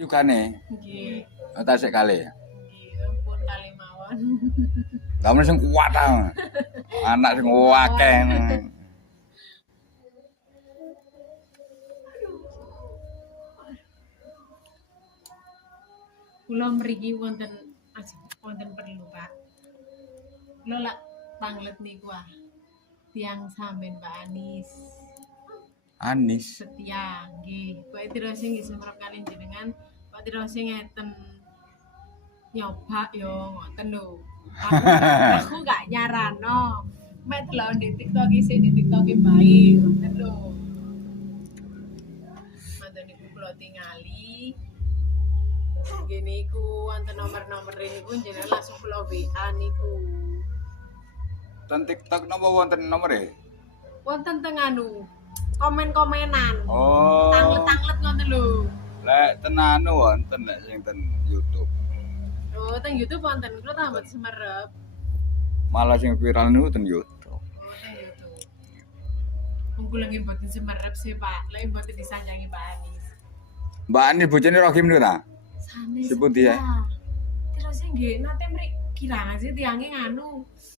Yukane. Nggih. Tasik kali. Nggih, pun kali mawon. Kamu sing kuat ta. Anak sing akeh. Kula mriki wonten perlu, Pak. Kula lak panglet niku tiang sampean Pak Anis. Anis. Setia nggih. Pak Tirose nggih semrep kalih jenengan. Pak Tirose ngeten nyoba yo ngoten lho. Aku gak nyarano. Mek delok di TikTok iki di TikTok bae ngoten lho. Manten niku kula tingali. Gini ku wonten nomor-nomor niku jenengan langsung kula WA niku. Ten TikTok napa wonten nomere? Wonten teng anu komen-komenan. Oh. Tanglet-tanglet ngoten lho. Lek tenanu wonten lek sing ten YouTube. Oh, teng YouTube wonten kula tambah semerep. Malah sing viral niku ten YouTube. Oh, teng YouTube. Wong kula nggih mboten semerep sih, Pak. Lek mboten disanjangi Pak Anis. Mbak Anis bojone Rohim niku ta? Sanes. Sebut dia. Terus nggih nate mriki kirang sih tiange nganu.